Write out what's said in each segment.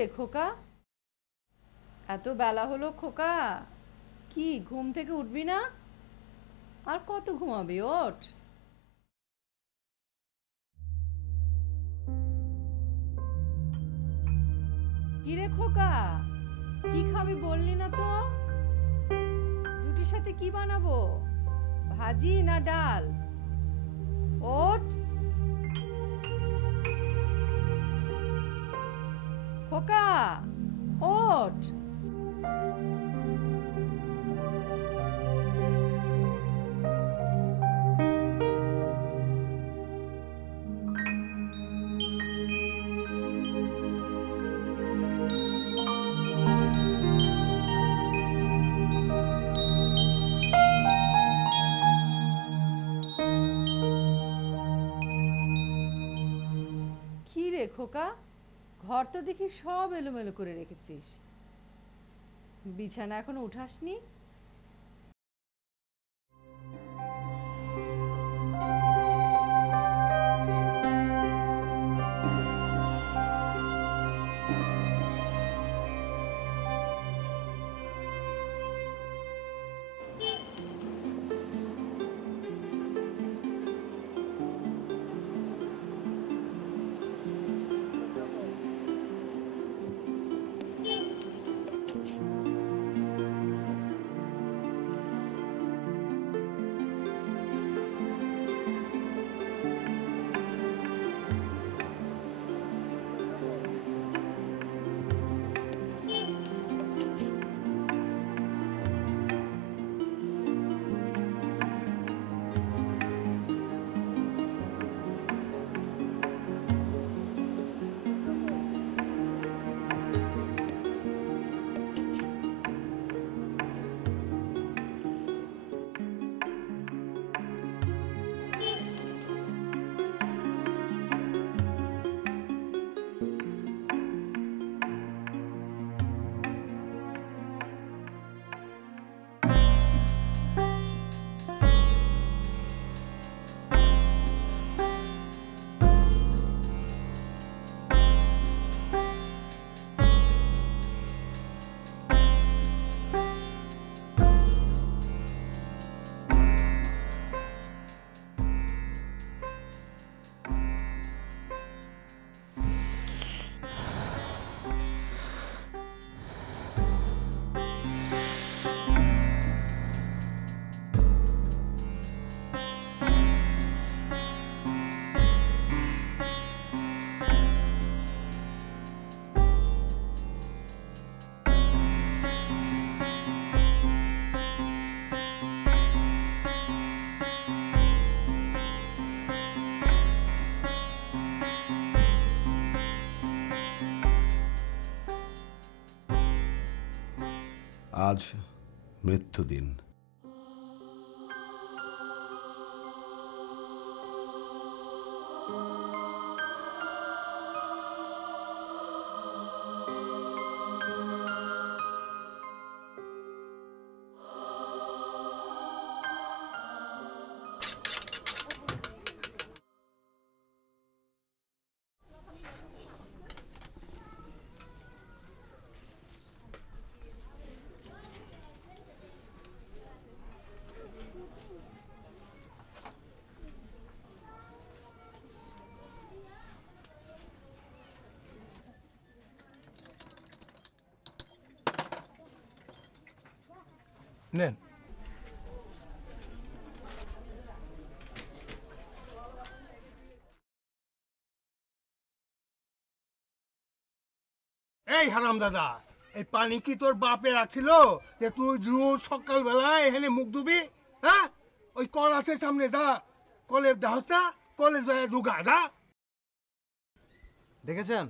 রে খোকা, এত বেলা হলো খোকা, কি ঘুম থেকে উঠবি না? আর কত ঘুমাবি, ওঠ। কি রে খোকা, কি খাবি বললি না তো? রুটির সাথে কি বানাবো, ভাজি না ডাল? ওঠ খোকা, ওঠ। কি রে খোকা, ঘর তো দেখি সব এলোমেলো করে রেখেছিস, বিছানা এখনো উঠাসনি? আজ মৃত্যুদিন। নেন। এই হারাম দাদা, এই পানি কি তোর বাপে রাখছিল যে তুই রোজ সকালবেলায় এখানে মুখ ধুবি? হ্যাঁ, ওই কল আছে সামনে, যা কলের দাহটা কলের ঢুকা যা। দেখেছেন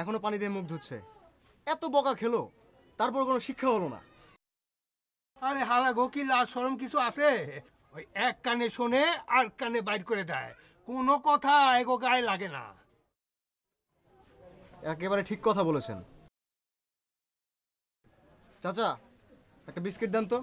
এখনো পানি দিয়ে মুখ ধুচ্ছে, এত বকা খেলো তারপর কোনো শিক্ষা হলো না। আরে হালা গোকি, লাজ শরম কিছু আছে? ওই এক কানে শোনে আর কানে বাইর করে দেয়, কোনো কথা এগো গায়ে লাগে না। একেবারে ঠিক কথা বলেছেন। চাচা, একটা বিস্কিট দেন তো।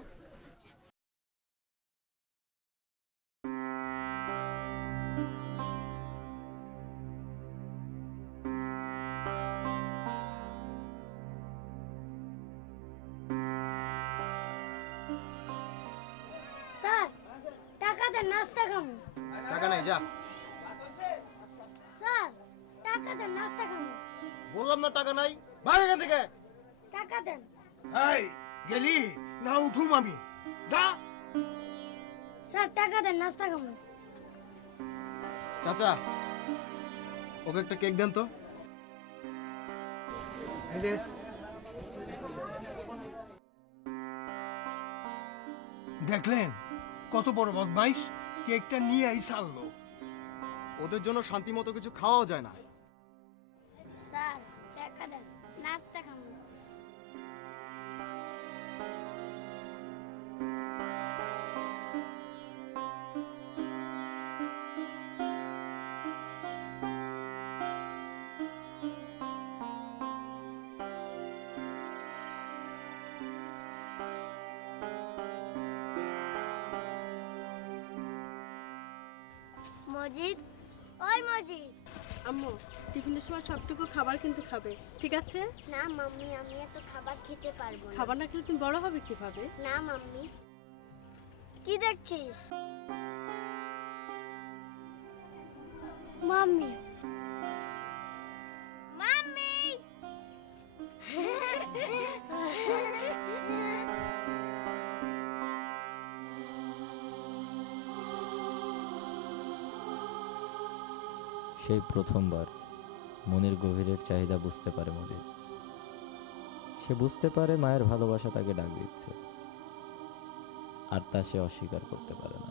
দেন নাস্তা খাবো। টাকা নাই, যা। স্যার টাকা দেন নাস্তা খাবো। বললাম না টাকা নাই, ভাগ এখান থেকে। টাকা দেন। এই গেলি না উঠুম আমি, যা। স্যার টাকা দেন নাস্তা খাবো। চাচা, ওকে একটা কেক দেন তো। এই যে দেখলেন কত বড় বদমাইশ, কেকটা নিয়ে আই ছাড়লো। ওদের জন্য শান্তি মতো কিছু খাওয়াও যায় না। স্যার টাকা দেন নাস্তা খাবো। মজিদ, ওই মজিদ। আম্মু টিফিনের সময় সবটুকু খাবার কিন্তু খাবে, ঠিক আছে? না মাম্মি, আমি এত খাবার খেতে পারবো না। খাবার না খেলে তুমি বড় হবে কিভাবে? না মাম্মি। কি দেখছিস? Mummy, mummy. সেই প্রথমবার মনির গভীরের চাহিদা বুঝতে পারে মজিদ। সে বুঝতে পারে মায়ের ভালোবাসা তাকে ডাক দিচ্ছে, আর তা সে অস্বীকার করতে পারে না।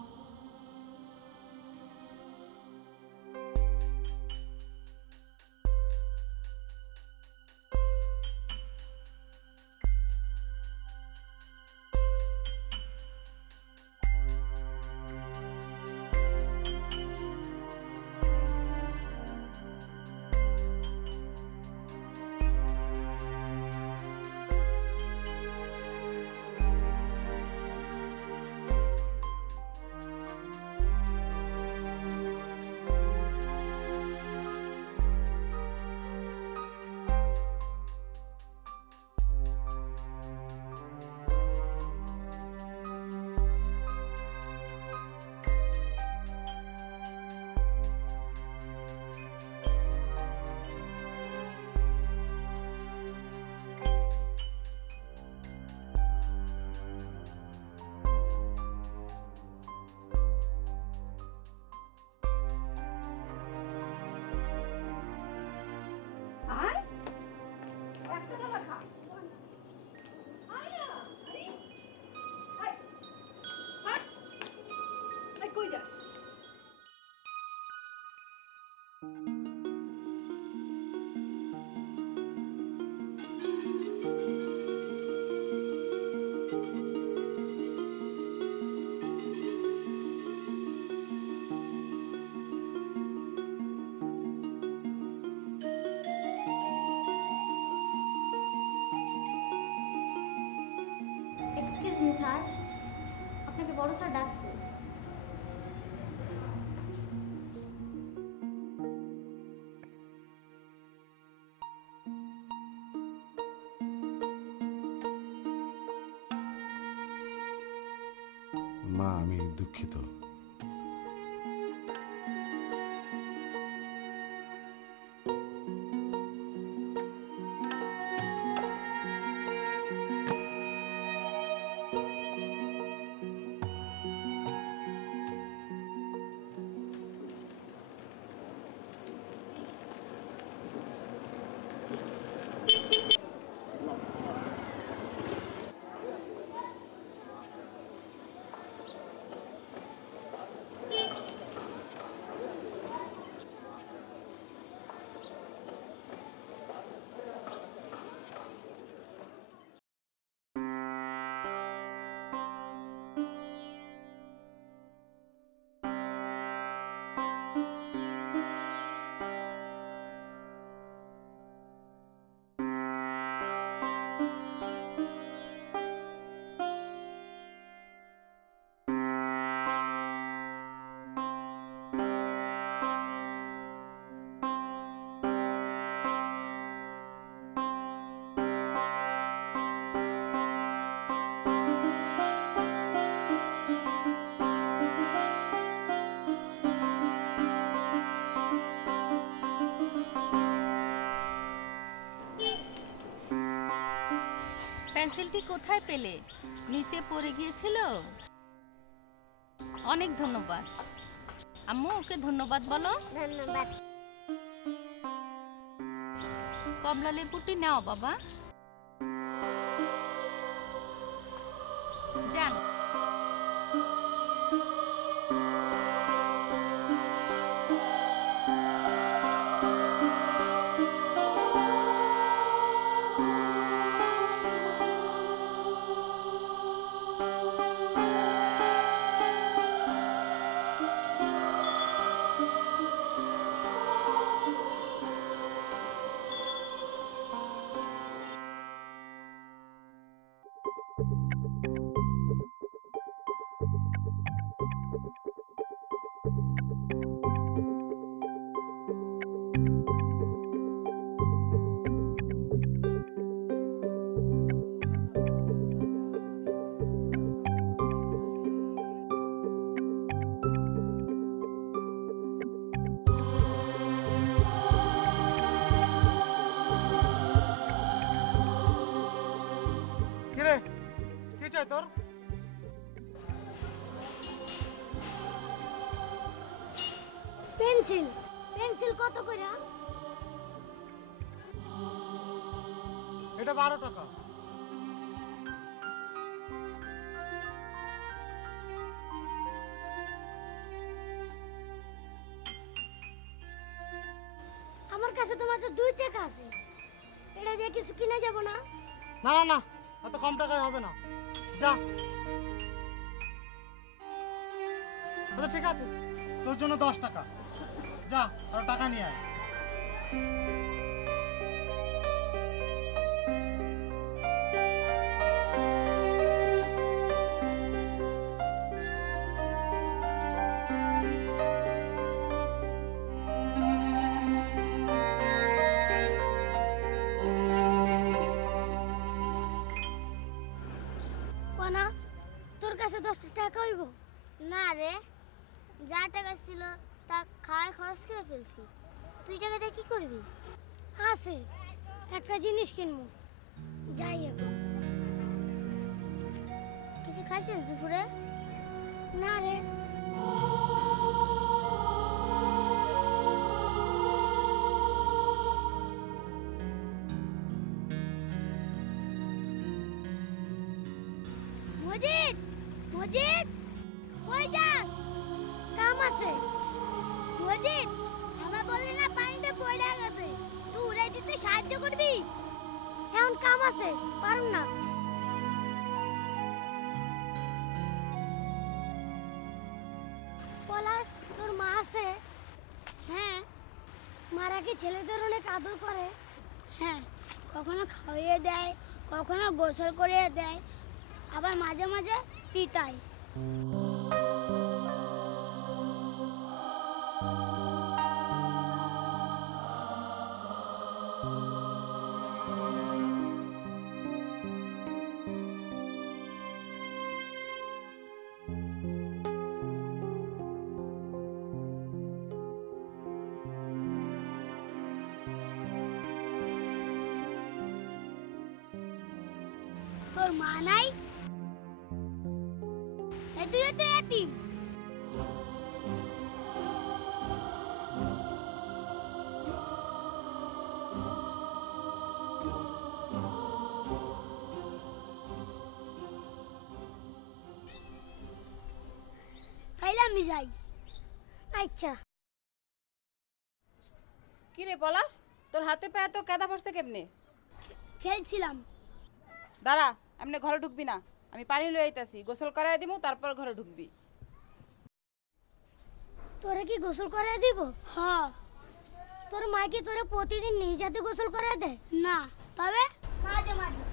কই যাস? এক্সকিউজ মি স্যার, আপনাকে বড় স্যার ডাকছে। মা, আমি দুঃখিত। পেন্সিলটি কোথায় পেলে? নিচে পড়ে গিয়েছিল? অনেক ধন্যবাদ। আম্মু, ওকে ধন্যবাদ বলো। ধন্যবাদ। কমলা লেবুটি নাও বাবা, যান। কিরে, কি চাই তোর? পেন্সিল। পেন্সিল কত কইরা? এটা 12 টাকা। আমার কাছে তো মাত্র 2 টাকা আছে। এটা দিয়ে কিছু কিনা যাব না? না না না, এত কম টাকায় হবে না, যা। আচ্ছা ঠিক আছে, তোর জন্য 10 টাকা, যা আর টাকা নিয়ে আয়। কোনা, তোর কাছে 10 টাকা হইব? না রে, যা টাকা ছিল তা খায় খরচ করে ফেলছি। তুই টাকা দিয়ে কি করবি? আছে, একটা জিনিস কিনবো। যাই এখন। কিছু খাইছিস দুপুরে? না রে। মজিদ, মজিদ, কই যাস? কাম আছে। মজিদ, আমার বললি না পানিতে পড়ে গেছে, তুই উড়াই দিতে সাহায্য করবি? এখন কাম আছে, পারুম না। পলাশ, তোর মা আছে? হ্যাঁ। মারা কি ছেলেদের অনেক আদর করে? হ্যাঁ, কখনো খাওয়িয়ে দেয়, কখনো গোসল করিয়ে দেয়, আবার মাঝে মাঝে পিটায়। তোর মা নাই, তুইও তো এতিম। তাইলে আমি যাই। আচ্ছা। কি রে পলাশ, তোর হাতে পায়ে তো কাদা পড়ছে কেমনে? খেলছিলাম। দাঁড়া, এমনি ঘরে ঢুকবি না, আমি পানি লই আইতাছি, গোসল করাই দিমু, তারপর ঘরে ঢুকবি। তোরে কি গোসল করে দিব? হ্যাঁ। তোর মা কি তোরে প্রতিদিন নিজ হাতে গোসল করে দেয়? না, তবে মাঝে মাঝে।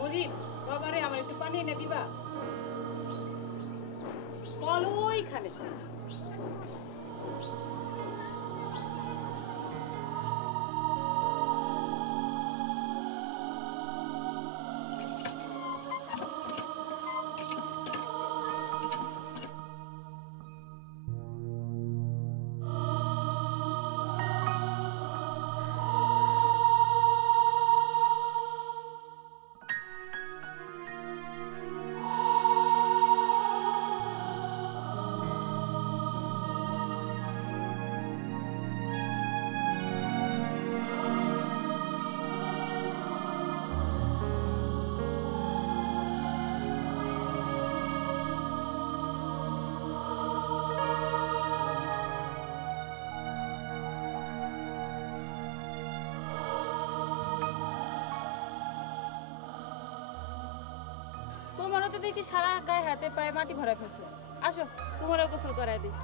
মজিদ, বাবারে আমার একটু পানি এনে দিবা। কল ওই ওইখানে। তোমারও তো দেখি সারা গায়ে হাতে পায়ে মাটি ভরা ফেলছে। আসো তোমারও গোসল করাই দিই।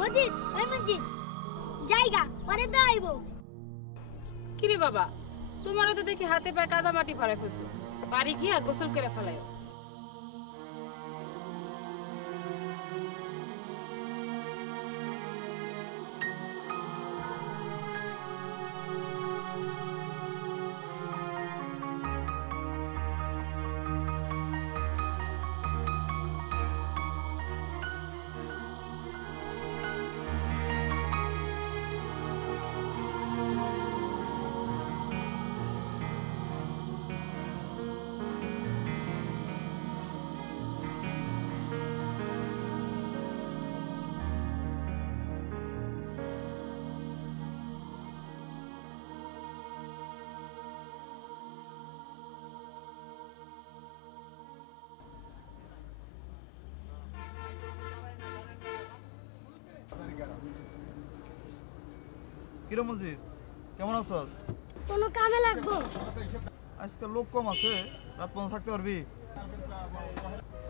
মজিদ, ওই মজিদ, জায়গা পরে তো আইবো। কিরে বাবা, তোমারও তো দেখি হাতে পায়ে কাদা মাটি ভরা ফেলছে। বাড়ি গিয়া গোসল করে ফেলাই। কিরে মজিদ, কেমন আছস? কোনো কামে লাগবো? আজকাল লোক কম আছে, রাত পর্যন্ত থাকতে পারবি?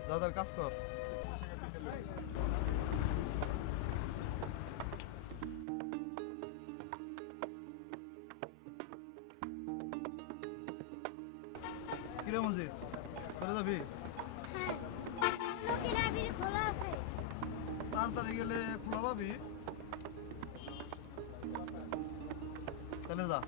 দাদার কাজ কর। কিরে মজিদ, চলে যাবি? হ্যাঁ, লোকে লাইব্রেরি খোলা আছে। তাড়াতাড়ি গেলে খোলা পাবি, তাহলে যা।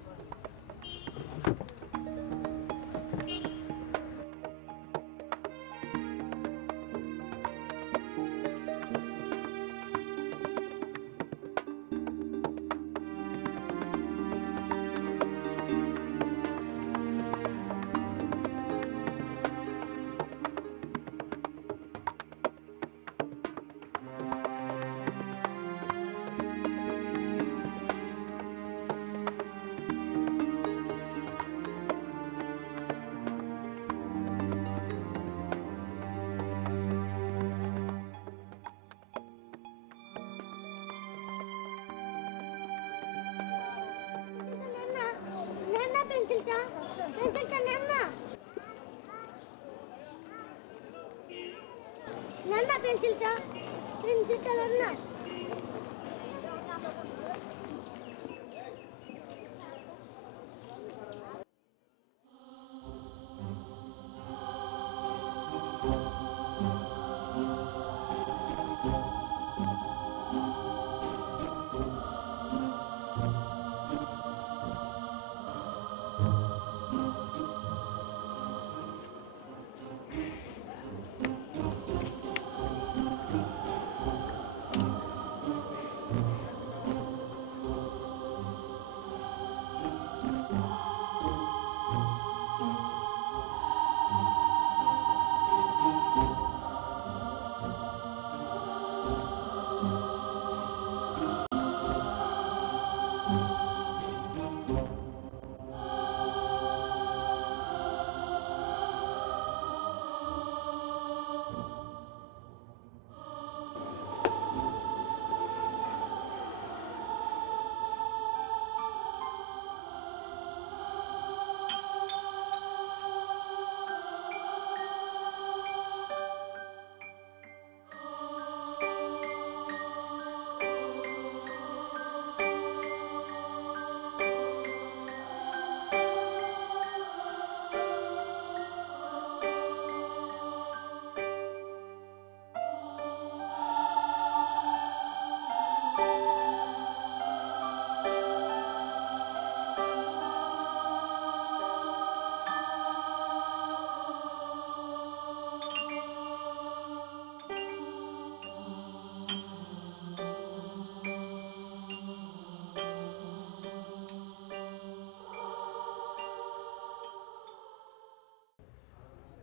পেন্সিলটা নেন না। নেন না পেন্সিলটা নেন না।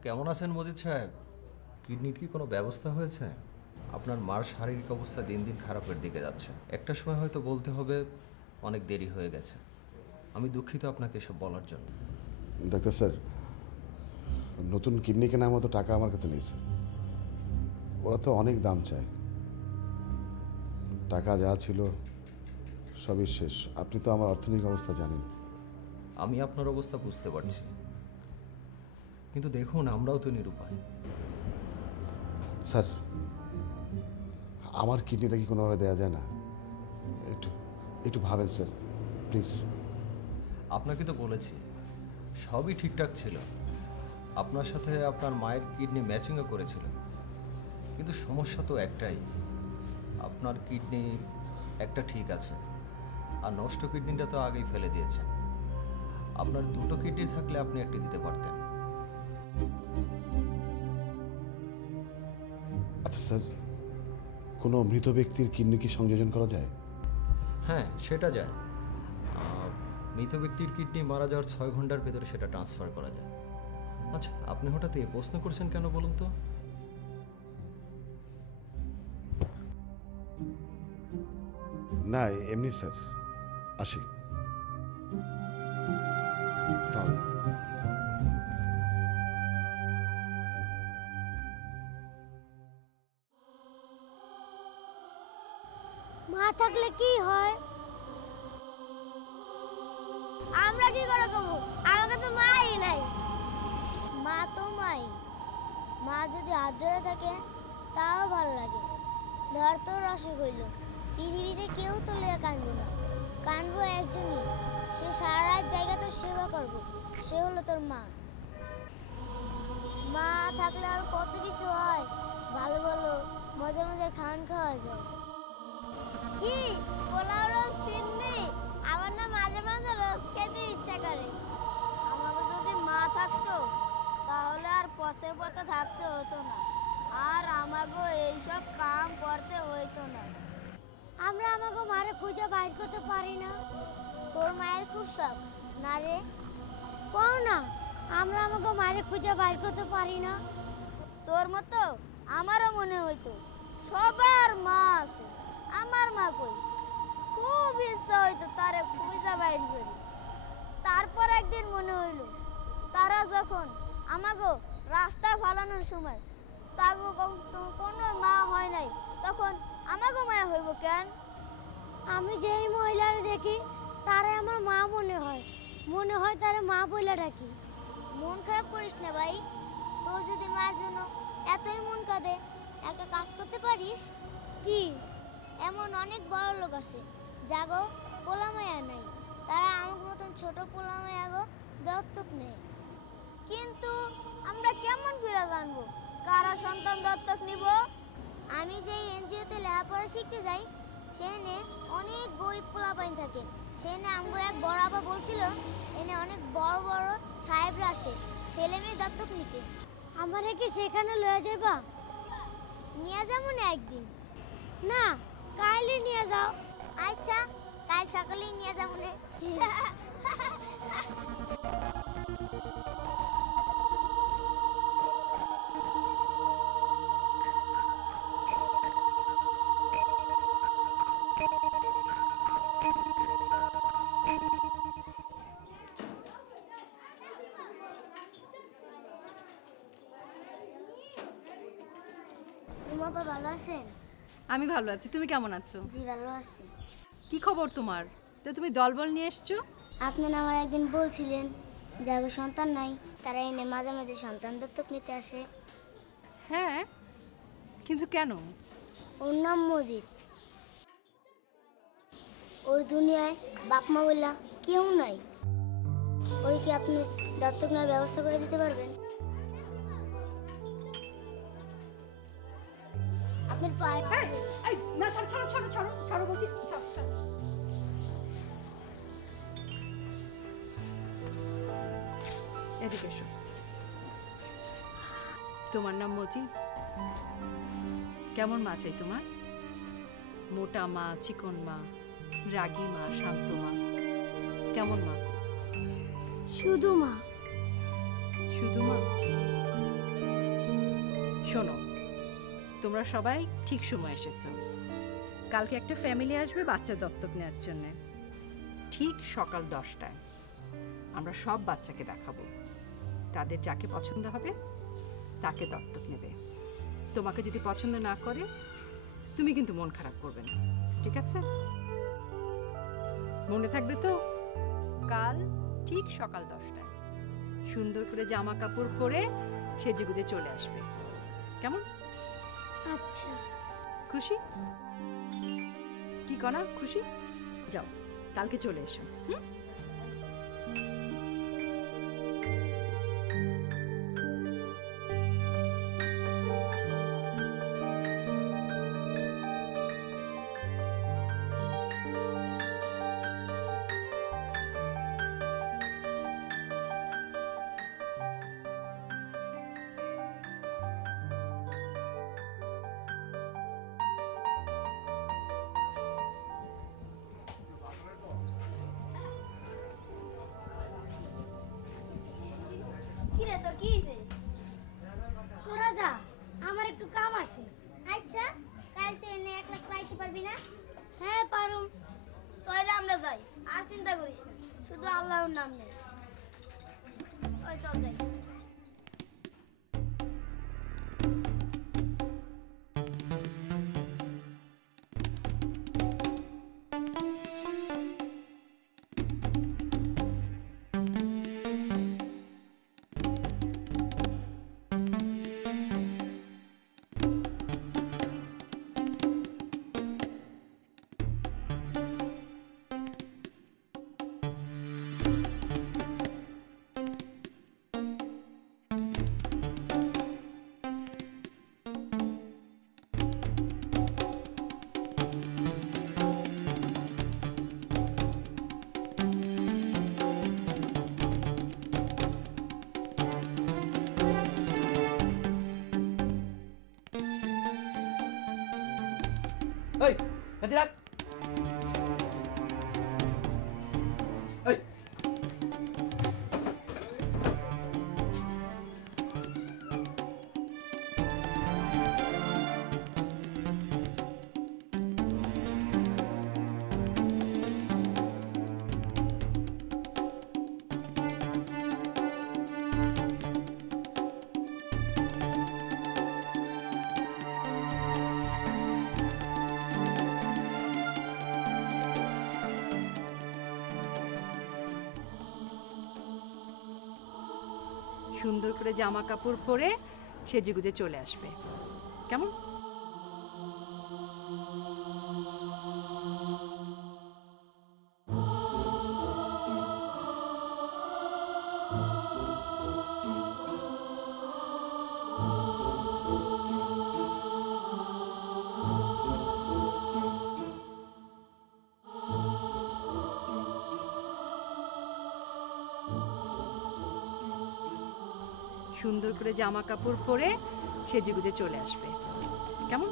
কেমন আছেন মজিদ সাহেব? কিডনির কি কোনো ব্যবস্থা হয়েছে? আপনার মার শারীরিক অবস্থা দিন দিন খারাপের দিকে যাচ্ছে। একটা সময় হয়তো বলতে হবে অনেক দেরি হয়ে গেছে। আমি দুঃখিত আপনাকে এসব বলার জন্য। ডাক্তার স্যার, নতুন কিডনি কেনার মতো টাকা আমার কাছে নেই স্যার। ওরা তো অনেক দাম চায়। টাকা যা ছিল সবই শেষ। আপনি তো আমার অর্থনৈতিক অবস্থা জানেন। আমি আপনার অবস্থা বুঝতে পারছি, কিন্তু দেখুন আমরাও তো নিরুপায়। স্যার, আমার কিডনিটা কি কোনোভাবে দেওয়া যায় না? একটু একটু ভাবেন স্যার, প্লিজ। আপনাকে তো বলেছি সবই ঠিকঠাক ছিল। আপনার সাথে আপনার মায়ের কিডনি ম্যাচিংও করেছিল, কিন্তু সমস্যা তো একটাই, আপনার কিডনি একটা ঠিক আছে আর নষ্ট কিডনিটা তো আগেই ফেলে দিয়েছেন। আপনার দুটো কিডনি থাকলে আপনি একটি দিতে পারতেন। আচ্ছা স্যার, কোনো মৃত ব্যক্তির কিডনি কি সংযোজন করা যায়? হ্যাঁ, সেটা যায়। মৃত ব্যক্তির কিডনি মারা যাওয়ার 6 ঘন্টার ভেতরে সেটা ট্রান্সফার করা যায়। আচ্ছা, আপনি হঠাৎ এই প্রশ্ন করছেন কেন বলুন তো? না, এমনি স্যার। আসি। আসসালামু আলাইকুম। মা থাকলে কি হয়? আমরা কি করে কমু? আমাকে তো মাই নাই। মা তো মাই। মা যদি হাত ধরে থাকে তাও ভালো লাগে। ধর তোর অসুখ হইল, পৃথিবীতে কেউ তো লইয়া কানবো না, কানবো একজনই। সে সারা রাত জায়গা তোর সেবা করবো, সে হলো তোর মা। মা থাকলে আর কত কিছু হয়, ভালো ভালো মজার মজার খাওয়ান খাওয়া যায়। কি পোলাও রোজ ফিরনি? আমার না মাঝে মাঝে রোজ খেতে ইচ্ছা করে। আমাকে যদি মা থাকতো তাহলে আর পথে পথে থাকতে হতো না, আর আমাকে এইসব কাম করতে হইতো না। আমরা আমাকে মারে খুঁজে বাইর করতে পারি না। তোর মায়ের খুব শখ না রে? কও না, আমরা আমাকে মারে খুঁজে বাইর করতে পারি না। তোর মতো আমারও মনে হইতো সবার মা আছে, আমার মা কই? খুব ইচ্ছা হইতো তারে খুঁজে বাইর করি। তারপর একদিন মনে হইল তারা যখন আমাকে রাস্তায় ফালানোর সময় তাগো কোনো মা হয় নাই, তখন আমাকে মায়া হইব কেন? আমি যেই মহিলারে দেখি তারে আমার মা মনে হয় তারে মা বইলা ডাকি। মন খারাপ করিস না ভাই, তোর যদি মার জন্য এতই মন কাঁদে, একটা কাজ করতে পারিস। কি? এমন অনেক বড় লোক আছে যাগো পোলা মায়া নাই, তারা আমার মতন ছোট পোলা মায়াগো দত্তক নেয়। কিন্তু আমরা কেমন করে জানবো কারা সন্তান দত্তক নিব? আমি যে এনজিওতে লেখাপড়া শিখতে যাই, সেখানে অনেক গরিব পোলাপাইন থাকে। সেখানে আমার এক বড় আপা বলছিল এনে অনেক বড় বড় সাহেবরা আসে ছেলে মেয়ে দত্তক নিতে। আমারে কি সেখানে লয়ে যাবা? নিয়ে যাবো না একদিন? না, কালই নিয়ে যাও। আচ্ছা, কাল সকালেই নিয়ে যাবো না। বাবা ভালো আছেন? আমি ভালো আছি, তুমি কেমন আছো? জি ভালো আছি। কি খবর তোমার? তো তুমি দলবল নিয়ে এসছো? আপনি না আমার একদিন বলছিলেন যাদের সন্তান নাই তারা এনে মাঝে মাঝে সন্তান দত্তক নিতে আসে। হ্যাঁ, কিন্তু কেন? ওর নাম মজিদ। ওর দুনিয়ায় বাপ মা বললা কেউ নাই। ওই কি আপনি দত্তক নেওয়ার ব্যবস্থা করে দিতে পারবেন? আপনার পায়ে না, ছাড়ো ছাড়ো ছাড়ো ছাড়ো ছাড়ো বলছি, ছাড়ো ছাড়ো। এদিকে এসো। তোমার নাম মজিদ? কেমন মা চাই তোমার? মোটা মা, চিকন মা, রাগী মা, শান্ত মা? কেমন মা? শুধু মা। শুধু মা? শোনো, তোমরা সবাই ঠিক সময় এসেছো। কালকে একটা ফ্যামিলি আসবে বাচ্চা দত্তক নেওয়ার জন্য, ঠিক সকাল 10টায়। আমরা সব বাচ্চাকে দেখাবো, তাদের যাকে পছন্দ হবে তাকে দত্তক নেবে। তোমাকে যদি পছন্দ না করে তুমি কিন্তু মন খারাপ করবে না, ঠিক আছে? মনে থাকবে তো? কাল ঠিক সকাল 10টায় সুন্দর করে জামা কাপড় পরে সেজেগুজে চলে আসবে, কেমন? আচ্ছা। খুশি? কি কনা খুশি? যাও, কালকে চলে এসো। হুম? কিরে তোর কি হইছে? তোরা যা, আমার একটু কাম আছে। আচ্ছা, কাল তুই এনে 1 লাখ পাইতে পারবি না? হ্যাঁ পারুম। তাহলে আমরা যাই, আর চিন্তা করিস না, শুধু আল্লাহর নাম নে। ওই চল যাই। এই কাজে রাখ। এই সুন্দর করে জামা কাপড় পরে সেজেগুজে চলে আসবে, কেমন? সুন্দর করে জামা কাপড় পরে সেজেগুজে চলে আসবে, কেমন?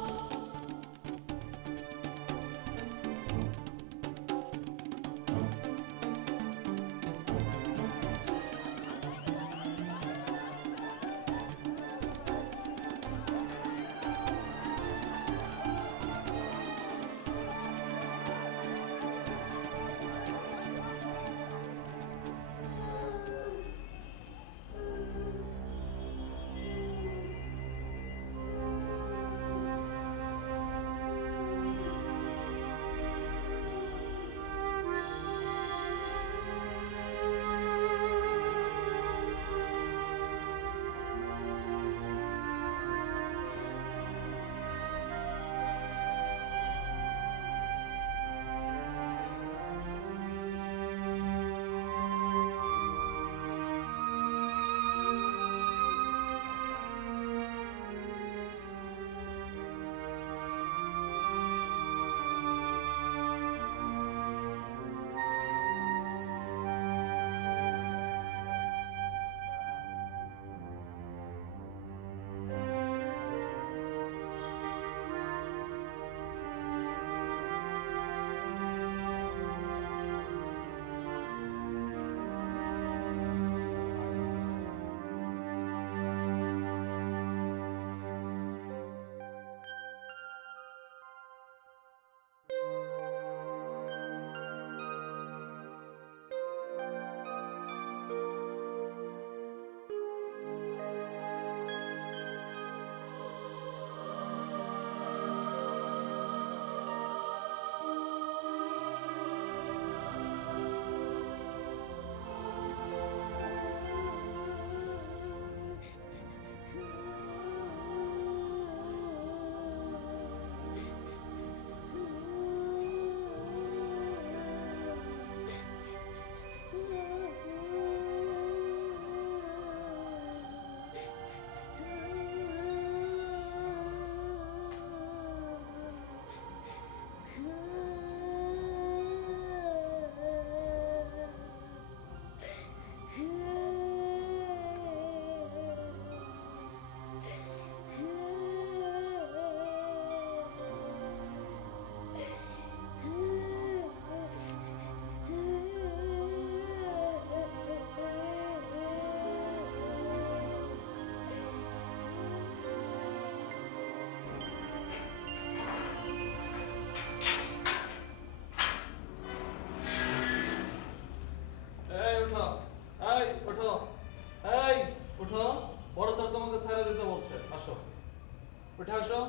উঠে আসো।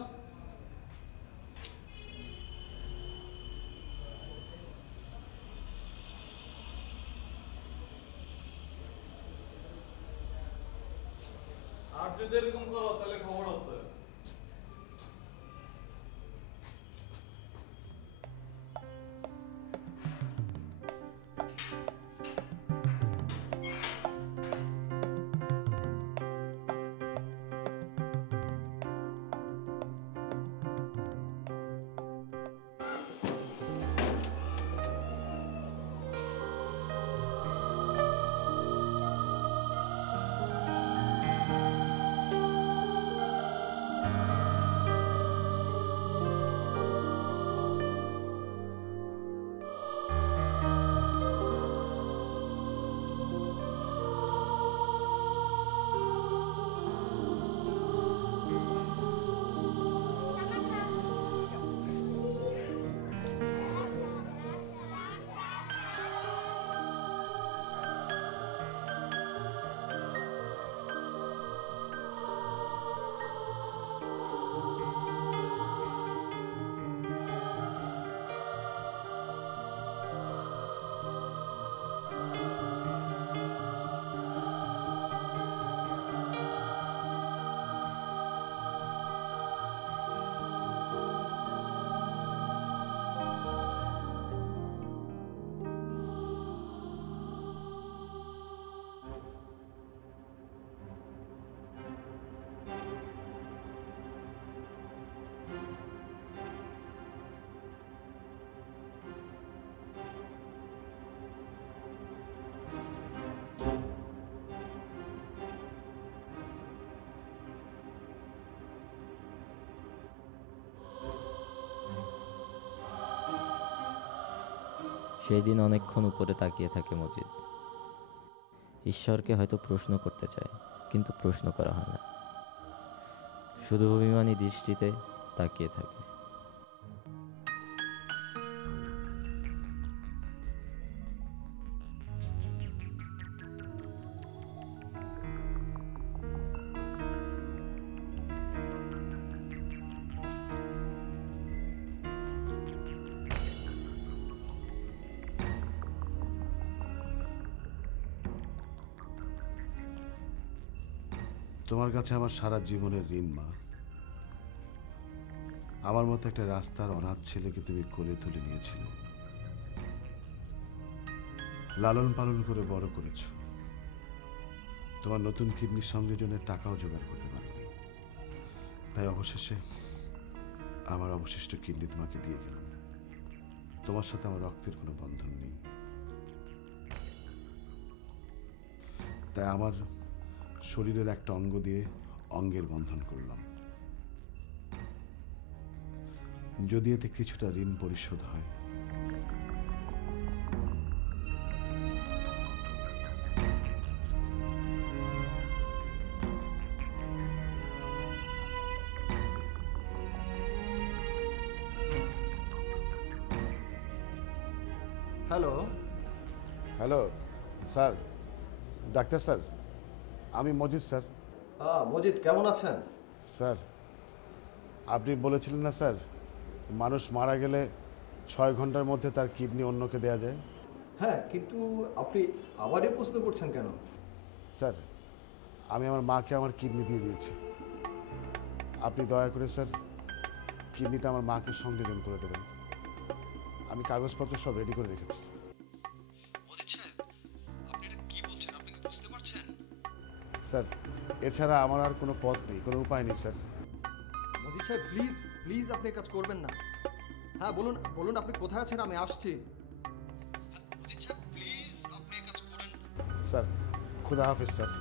আর যদি এরকম করো তাহলে খবর আছে। সেই দিন অনেকক্ষণ উপরে তাকিয়ে থাকে মজিদ। ঈশ্বরকে হয়তো প্রশ্ন করতে চায়, কিন্তু প্রশ্ন করা হয় না, শুধু অভিমানী দৃষ্টিতে তাকিয়ে থাকে। তোমার কাছে আমার সারা জীবনের ঋণ মা। আমার মতো একটা রাস্তার অনাথ ছেলেকে তুমি কোলে তুলে নিয়েছিলে, লালন পালন করে বড় করেছ। তোমার নতুন কিডনির সংযোজনের টাকাও জোগাড় করতে পারিনি, তাই অবশেষে আমার অবশিষ্ট কিডনি তোমাকে দিয়ে গেলাম। তোমার সাথে আমার রক্তের কোনো বন্ধন নেই, তাই আমার শরীরের একটা অঙ্গ দিয়ে অঙ্গের বন্ধন করলাম। যদি এতে কিছুটা ঋণ পরিশোধ হয়। Hello. Hello sir, doctor sir, আমি মজিদ স্যার। মজিদ কেমন আছেন? স্যার, আপনি বলেছিলেন না স্যার, মানুষ মারা গেলে 6 ঘন্টার মধ্যে তার কিডনি অন্যকে দেয়া যায়। হ্যাঁ, কিন্তু আপনি আবার এই প্রশ্ন করছেন কেন? স্যার, আমি আমার মাকে আমার কিডনি দিয়ে দিয়েছি। আপনি দয়া করে স্যার কিডনিটা আমার মাকে সংযোজন করে দেবেন। আমি কাগজপত্র সব রেডি করে রেখেছি। স্যার, এছাড়া আমার আর কোনো পথ নেই, কোনো উপায় নেই স্যার। মজিদ সাহেব, প্লিজ প্লিজ আপনি কাজ করবেন না। হ্যাঁ, বলুন বলুন আপনি কোথায় আছেন, আমি আসছি। মজিদ সাহেব, প্লিজ আপনি কাজ করেন। স্যার, খুদা হাফেজ স্যার।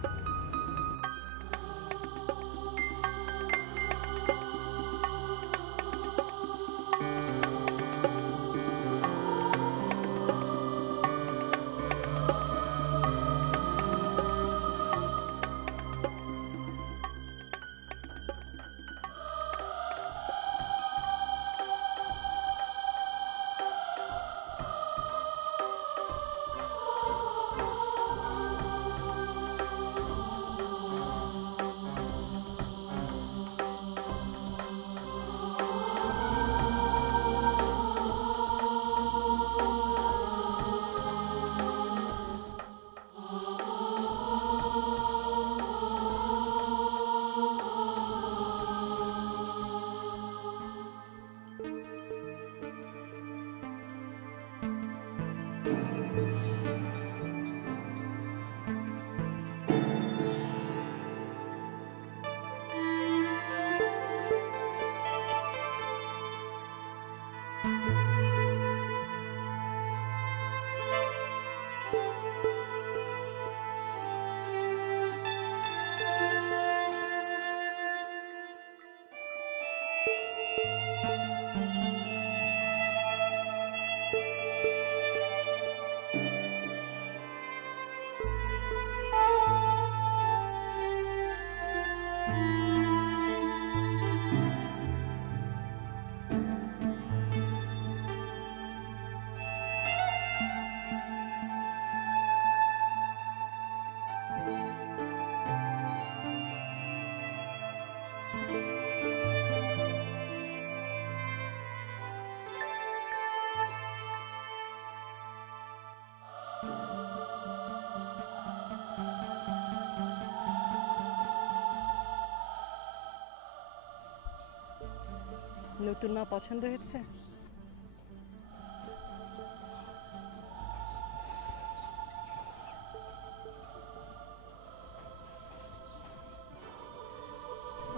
নতুন মা পছন্দ হয়েছে?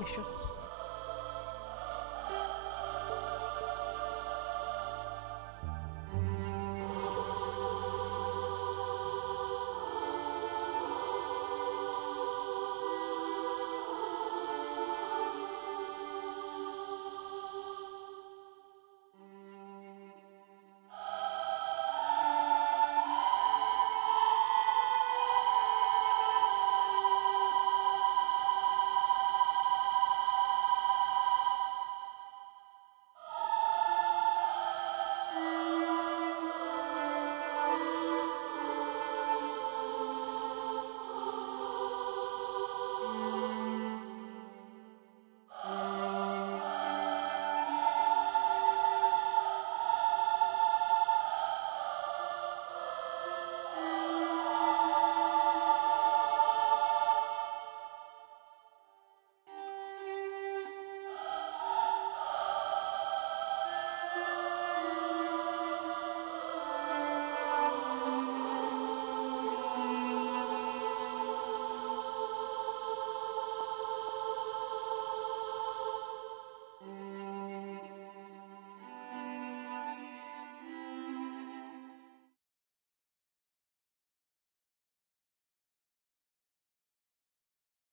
এসো।